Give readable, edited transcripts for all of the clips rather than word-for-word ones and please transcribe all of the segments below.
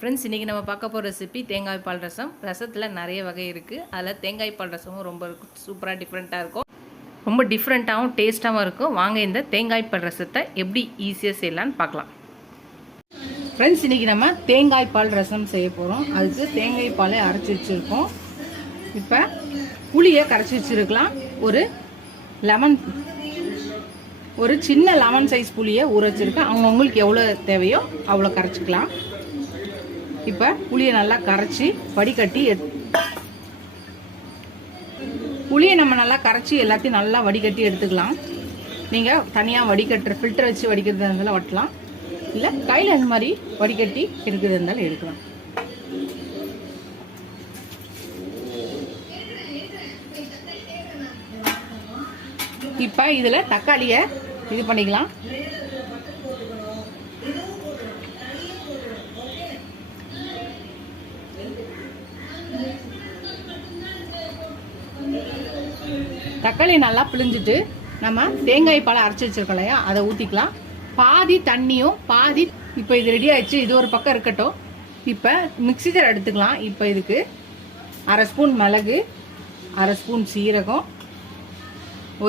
Friends, இன்றைக்கி நம்ம பார்க்க போகிற ரெசிபி தேங்காய் பால் ரசம். ரசத்தில் நிறைய வகை இருக்குது. அதில் தேங்காய் பால் ரசமும் ரொம்ப சூப்பராக டிஃப்ரெண்ட்டாக இருக்கும். ரொம்ப டிஃப்ரெண்ட்டாகவும் டேஸ்ட்டாகவும் இருக்கும். வாங்க இந்த தேங்காய் பால் ரசத்தை எப்படி ஈஸியாக செய்யலான்னு பார்க்கலாம். ஃப்ரெண்ட்ஸ், இன்றைக்கி நம்ம தேங்காய் பால் ரசம் செய்ய போகிறோம். அதுக்கு தேங்காய் பாலை அரைச்சி வச்சுருக்கோம். இப்போ புளியை கரைச்சி வச்சுருக்கலாம். ஒரு சின்ன லெமன் சைஸ் புளியை ஊற வச்சுருக்கேன். அவங்கவுங்களுக்கு எவ்வளோ தேவையோ அவ்வளோ கரைச்சிக்கலாம். இப்போ புளியை நல்லா கரைச்சி வடிகட்டி புளியை நம்ம நல்லா கரைச்சி எல்லாத்தையும் நல்லா வடிகட்டி எடுத்துக்கலாம். நீங்கள் தனியாக வடிகட்டுற ஃபில்டர் வச்சு வடிக்கிறதா இருந்தாலும் வட்டலாம், இல்லை கையில் இந்த மாதிரி வடிகட்டி எடுக்கிறதா இருந்தாலும் எடுக்கலாம். இப்போ இதில் தக்காளியை இது பண்ணிக்கலாம். தக்காளி நல்லா பிழிஞ்சிட்டு நம்ம தேங்காய் பாலை அரைச்சி வச்சிருக்கோம் இல்லையா, அதை ஊற்றிக்கலாம். பாதி தண்ணியும் பாதி. இப்போ இது ரெடி ஆயிடுச்சு. இது ஒரு பக்கம் இருக்கட்டும். இப்போ மிக்ஸி ஜார் எடுத்துக்கலாம். இப்போ இதுக்கு 1/2 ஸ்பூன் மிளகு, 1/2 ஸ்பூன் சீரகம்,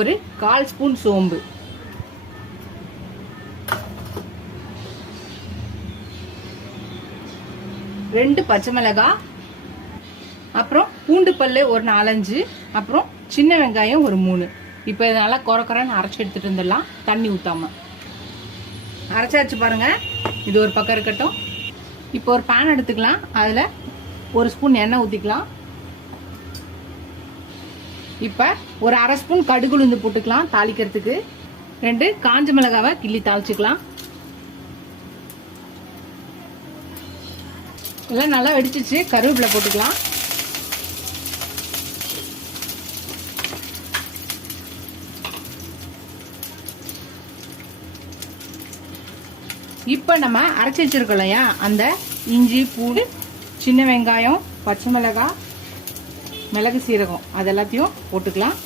ஒரு 1/4 ஸ்பூன் சோம்பு, ரெண்டு பச்சை மிளகாய், அப்புறம் பூண்டு பல்லு ஒரு 4-5, அப்புறம் சின்ன வெங்காயம் ஒரு 3. இப்போ இதை நல்லா குறக்குறன்னு அரைச்சி எடுத்துட்டு வந்துடலாம், தண்ணி ஊற்றாம. அரைச்சாச்சு பாருங்க. இது ஒரு பக்கம் இருக்கட்டும். இப்போ ஒரு பேன் எடுத்துக்கலாம். அதில் 1 ஸ்பூன் எண்ணெய் ஊற்றிக்கலாம். இப்போ ஒரு 1/2 ஸ்பூன் கடுகு உளுந்து போட்டுக்கலாம் தாளிக்கிறதுக்கு. 2 காஞ்ச மிளகாவை கிள்ளி தாளிச்சுக்கலாம். எல்லாம் நல்லா வெடிச்சிச்சு. கருவேப்பிலை போட்டுக்கலாம். இப்போ நம்ம அரைச்சி வச்சிருக்கோம் இல்லையா, அந்த இஞ்சி, பூண்டு, சின்ன வெங்காயம், பச்சை மிளகாய், மிளகு, சீரகம் அது எல்லாத்தையும் போட்டுக்கலாம்.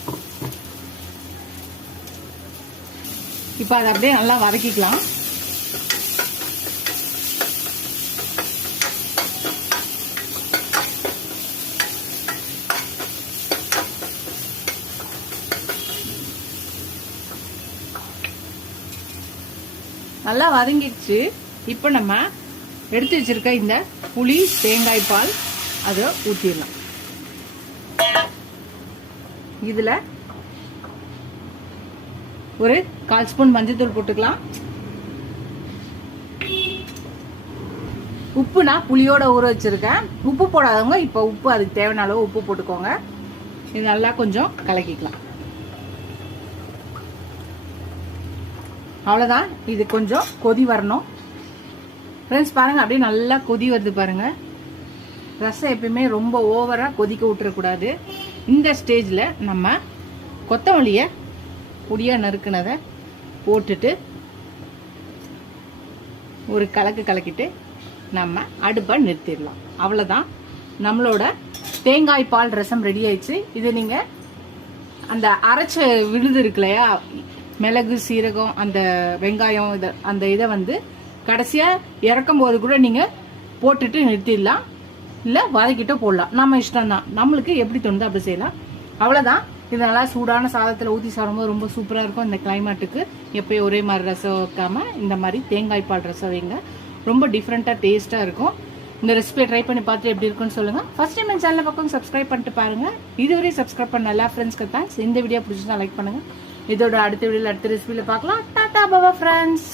இப்போ அதை அப்படியே நல்லா வதக்கிக்கலாம். நல்லா வதங்கிடுச்சு. இப்போ நம்ம எடுத்து வச்சிருக்க இந்த புளி தேங்காய் பால் அதை ஊற்றிடலாம். இதில் ஒரு 1/4 ஸ்பூன் மஞ்சள்தூள் போட்டுக்கலாம். உப்பு நான் புளியோட ஊற வச்சிருக்கேன். உப்பு போடாதவங்க இப்போ உப்பு அதுக்கு தேவையான அளவு உப்பு போட்டுக்கோங்க. இது நல்லா கொஞ்சம் கலக்கிக்கலாம். அவ்வளோதான். இது கொஞ்சம் கொதி வரணும். ஃப்ரெண்ட்ஸ் பாருங்க, அப்படியே நல்லா கொதி வருது பாருங்க. ரசம் எப்பயுமே ரொம்ப ஓவராக கொதிக்க விட்டுறக்கூடாது. இந்த ஸ்டேஜில் நம்ம கொத்தமல்லியை பொடியாக நறுக்குனதை போட்டுட்டு ஒரு கலக்கிட்டு நம்ம அடுப்பை நிறுத்திடலாம். அவ்வளோதான், நம்மளோட தேங்காய் பால் ரசம் ரெடி ஆயிடுச்சு. இது நீங்கள் அந்த அரைச்ச விழுது இருக்கு இல்லையா, மிளகு, சீரகம், அந்த வெங்காயம், அந்த இதை வந்து கடைசியாக இறக்கும் போது கூட நீங்கள் போட்டுட்டு நிறுத்திடலாம், இல்லை வதக்கிட்ட போடலாம். நம்ம இஷ்டம் தான், நம்மளுக்கு எப்படி தோணுதோ அப்படி செய்யலாம். அவ்வளோதான். இது நல்லா சூடான சாதத்தில் ஊற்றி சாப்பிடும்போது ரொம்ப சூப்பராக இருக்கும். இந்த கிளைமேட்டுக்கு எப்பயும் ஒரே மாதிரி ரசம் வைக்காமல் இந்த மாதிரி தேங்காய் பால் ரசம் வைங்க. ரொம்ப டிஃப்ரெண்ட்டாக டேஸ்ட்டாக இருக்கும். இந்த ரெசிபியை ட்ரை பண்ணி பார்த்து எப்படி இருக்குன்னு சொல்லுங்கள். ஃபர்ஸ்ட் டைம் என் சேனல் பக்கம் சப்ஸ்கிரைப் பண்ணிட்டு பாருங்கள். இதுவரை சப்ஸ்கிரைப் பண்ண எல்லா ஃப்ரெண்ட்ஸ்க்கு தேங்க்ஸ். இந்த வீடியோ பிடிச்சிருந்தா லைக் பண்ணுங்கள். இதோட அடுத்த வீடியோவில் அடுத்த ரெசிபியில் பார்க்கலாம். டாடா பாபா ஃப்ரெண்ட்ஸ்.